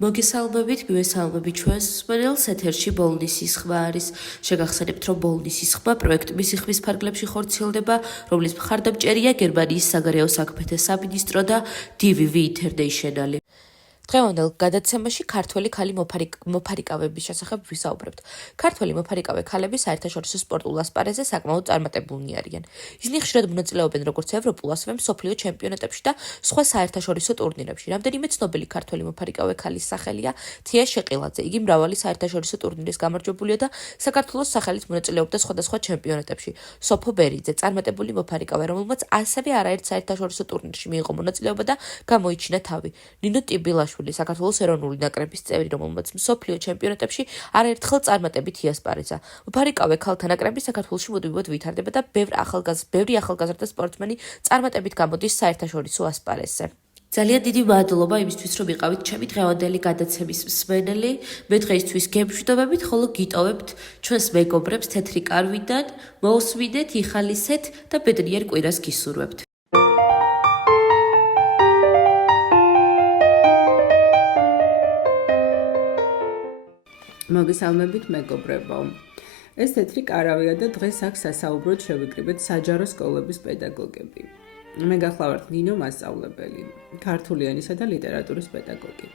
მოგესალმებით, გვესალმებით ჩვენს მსმენელს ეთერში ბოლნისის ხმა არის. შეგახსენებთ, რომ ბოლნისის ხმა პროექტ მისიხმის ფარგლებში ხორციელდება, რომლის მხარდამჭერია გერმანიის საგარეო საქმეთა სამინისტრო და DVV International. დღევანდელ გადაცემაში ქართველი ქალი მოფარიკავების შესახებ ვისაუბრებთ. ქართველი მოფარიკავე ქალები საერთაშორისო სპორტულ ასპარეზზე საკმაოდ წარმატებულნი არიან. ისინი ხშირად მონაწილეობენ როგორც ევროპულ, ასევე მსოფლიო ჩემპიონატებში და სხვა საერთაშორისო ტურნირებში. რამდენიმე ცნობილი ქართველი მოფარიკავე ქალის სახელია თია შეყილაძე. იგი მრავალი საერთაშორისო ტურნირის გამარჯვებულია და საქართველოს სახელით მონაწილეობდა სხვადასხვა ჩემპიონატებში. სოფო ბერიძე, წარმატებული მოფარიკავე, რომელმაც ასევე არაერთ საერთაშორისო ტურნირში მიიღო მონაწილეობა და გამოიჩინა თავი. ნინო ტიბილაშვილი, საქართველოს ეროვნული ნაკრების წევრი, რომელმაც მსოფლიო ჩემპიონატებში არაერთხელ წარმატებით იასპარეზა. მოფარიკავე ქალთა ნაკრები საქართველოში მუდმივად ვითარდება და ბევრი ახალგაზრდა სპორტსმენი წარმატებით გამოდის საერთაშორისო ასპარეზზე. ძალიან დიდი მადლობა იმისთვის, რომ იყავით ჩემი დღევანდელი გადაცემის მსმენელი. მე დღეისთვის გემშვიდობებით, ხოლო გიტოვებთ ჩვენს მეგობრებს თეთრი კარვიდან, მოусვიდეთ, იხალისეთ და ბედნიერ კვირას გისურვებთ. მოგესალმებით მეგობრებო. ეს თეთრი კარავია და დღეს აქ სასაუბროდ შევიკრიბეთ საჯარო სკოლების პედაგოგები. მე გახლავართ ნინო მასწავლებელი, ქართული ენისა და ლიტერატურის პედაგოგი.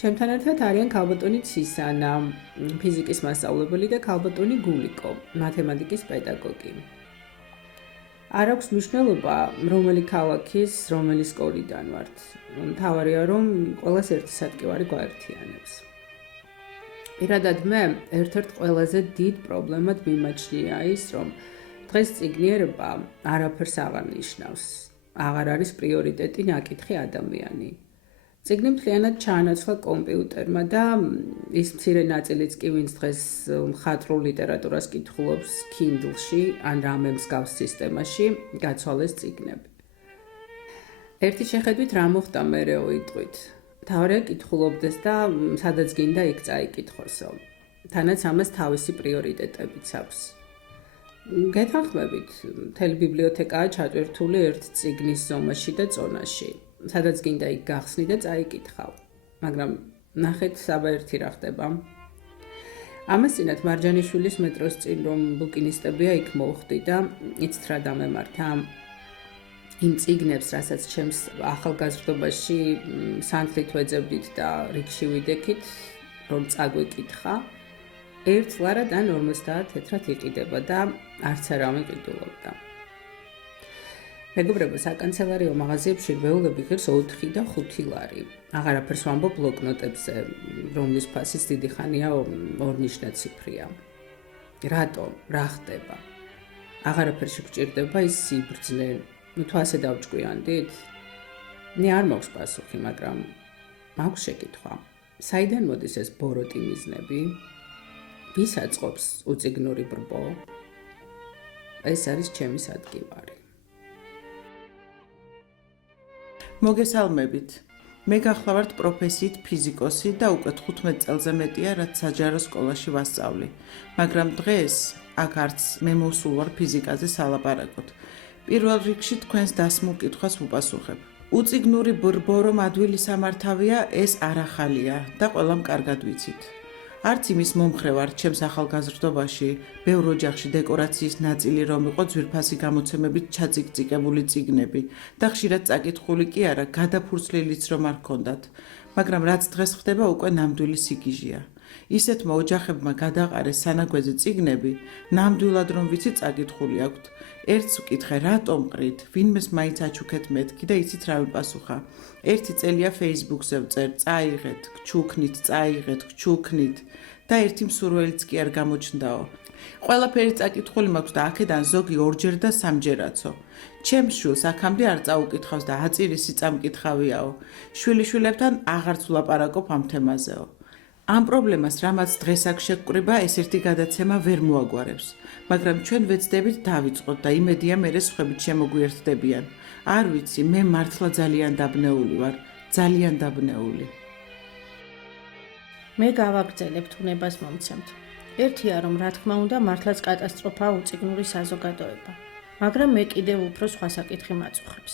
ჩემთან ერთად არიან ქალბატონი ცისანა, ფიზიკის მასწავლებელი და ქალბატონი გულიკო, მათემატიკის პედაგოგი. არ აქვს მნიშვნელობა, რომელი ქალაქის, რომელი სკოლიდან ვართ. მთავარია, რომ ყველას ერთი სადგივარი გვაერთიანებს. პირადად მე ერთ-ერთ ყველაზე დიდ პრობლემად მიმაჩნია ის, რომ დღეს წიგნიერება არაფერს აღარ ნიშნავს. აღარ არის პრიორიტეტი ნაკითხი ადამიანი. წიგნი მთლიანად ჩაანაცვლა კომპიუტერმა და ის მცირე ნაწილიც კი, ვინც დღეს მხატვრულ ლიტერატურას კითხულობს Kindle-ში ან რამე მსგავს სისტემაში, გაცვალეს წიგნები. ერთი შეხედვით რა მოხდა მერეო იტყვით. თავარია კითხულობდეს და სადაც გინდა იქ წაიკითხოსო. თანაც ამას თავისი პრიორიტეტებიც აქვს. გეთანხმებით, მთელი ბიბლიოთეკაა ჩატვირთული ერთ წიგნის ზომაში და წონაში. სადაც გინდა იქ გახსნი და წაიკითხავ. მაგრამ ნახეთ, საბაერთი რა ხდება. ამას წინათ მარჯანიშვილის მეტროს წინ რომ ბუკინისტებია იქ მოვხდი და იცით რა დამემართა. იმ წიგნებს, რასაც ჩემს ახალგაზრდობაში სანთლით ვეძებდით და რიგში ვიდექით, რომ წაგვეკითხა, ერთ ლარად ან 50 თეთრად იყიდება და არც არავინ ყიდულობდა. მეგობრებო, საკანცელარიო მაღაზიებში რვეულები ღირს 4 და 5 ლარი. აღარაფერს ვამბობ ბლოკნოტებზე, რომლის ფასიც დიდი ხანია ორნიშნაციფრია. რატო? რა ხდება? აღარაფერში გვჭირდება ის სიბრძნე. თუ ასე დავჭკვიანდით? მე არ მაქვს პასუხი, მაგრამ მაქვს შეკითხვა. საიდან მოდის ეს ბოროტი მიზნები? ვის აწყობს უწიგნური ბრბო? ეს არის ჩემი სადგივარი. მოგესალმებით. მე გახლავართ პროფესიით ფიზიკოსი და უკვე 15 წელზე მეტია, რაც საჯარო სკოლაში ვასწავლი. მაგრამ დღეს აქ არც მე მოსულ ვარ ფიზიკაზე სალაპარაკოდ. პირველ რიგში თქვენს დასმულ კითხვას ვუპასუხებ. უწიგნური ბრბო რომ ადვილი სამართავია, ეს არ ახალია და ყველამ კარგად ვიცით. არც იმის მომხრე ვარ ჩემს ახალგაზრდობაში, ბევრ ოჯახში დეკორაციის ნაწილი რომ იყო ძვირფასი გამოცემებით ჩაწიკწიკებული წიგნები და ხშირად წაკითხული კი არა, გადაფურცლილიც რომ არ ჰქონდათ. მაგრამ რაც დღეს ხდება, უკვე ნამდვილი სიგიჟია. ისეთმა ოჯახებმა გადაყარეს სანაგვეზე წიგნები, ნამდვილად რომ ვიცი წაკითხული აქვთ. ერთს ვკითხე, რატომ ყრით, ვინმეს მაინც აჩუქეთ მეთქი და იცით რა ვიპასუხა. ერთი წელია Facebook-ზე ვწერ, წაიღეთ, გჩუქნით, წაიღეთ, გჩუქნით და ერთი მსურველიც კი არ გამოჩნდაო. ყველაფერი წაკითხული მაქვს და აქედან ზოგი 2-ჯერ და 3-ჯერაცო. ჩემს შვილს აქამდე არ წაუკითხავს და აწირისი წამკითხავიაო. შვილიშვილებთან აღარც ვლაპარაკობ ამ თემაზეო. ამ პრობლემას, რამაც დღეს აქ შეგკვრება, ეს ერთი გადაცემა ვერ მოაგვარებს. მაგრამ ჩვენ ვეცდებით დავიწყოთ და იმედია მერე სხვებით შემოგვიერთდებიან. არ ვიცი, მე მართლა ძალიან დაბნეული ვარ, ძალიან დაბნეული. მე გავაგრძელებთ უნებას მომცემთ. ერთია რომ რა თქმა უნდა მართლაც კატასტროფაა უწიგნური საზოგადოება, მაგრამ მე კიდევ უფრო სხვა საკითხი მაწუხებს.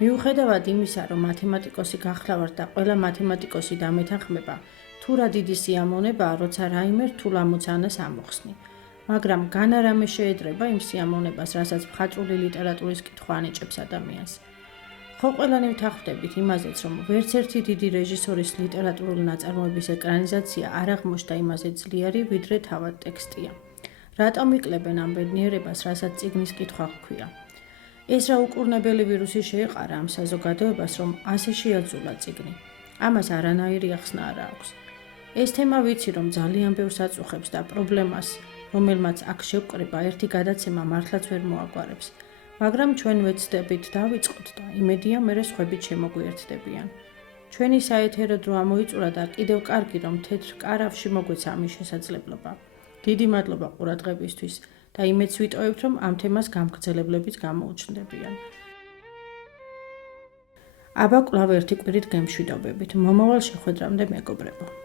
მიუხედავად იმისა, რომ მათემატიკოსი გახლავართ და ყველა მათემატიკოსი დამეთანხმება, თუ რა დიდი სიამოვნებაა, როცა რაიმე რთულ ამოცანას ამოხსნი. მაგრამ განარამე შეედრება იმ სიამოვნებას, რასაც მხატვრული ლიტერატურის კითხვა ანიჭებს ადამიანს. ხო ყველანი ვთანხმდებით იმაზეც, რომ ვერც ერთი დიდი რეჟისორის ლიტერატურული ნაწარმოების ეკრანიზაცია არ აღმოჩნდა იმაზე ძლიერი, ვიდრე თავად ტექსტია. რატომ იკლებენ ამ ბედნიერებას, რასაც წიგნის კითხვა ჰქვია? ეს რა უკურნებელი ვირუსი შეეყარა ამ საზოგადოებას, რომ ასე შეაძულა წიგნი. ამას არანაირი ახსნა არ აქვს. ეს თემა ვიცი, რომ ძალიან ბევრს აწუხებს და პრობლემას, რომელმაც აქ შევკრება, ერთი გადაცემა მართლაც ვერ მოაგვარებს. მაგრამ ჩვენ ვეცდებით დავიწყოთ და იმედია მერე სხვებით შემოგვიერთდებიან. ჩვენი საეთერო დრო ამოიწურა და კიდევ კარგი, რომ თეთრ კარავში მოგვეცა ამის შესაძლებლობა. დიდი მადლობა ყურადღებისთვის და იმედს ვიტოვებთ, რომ ამ თემას გამგრძელებლებით გამოუჩნდებიან. აბა კვლავ ერთი კვირით გემშვიდობებით. მომავალ შეხვედრამდე მეგობრებო.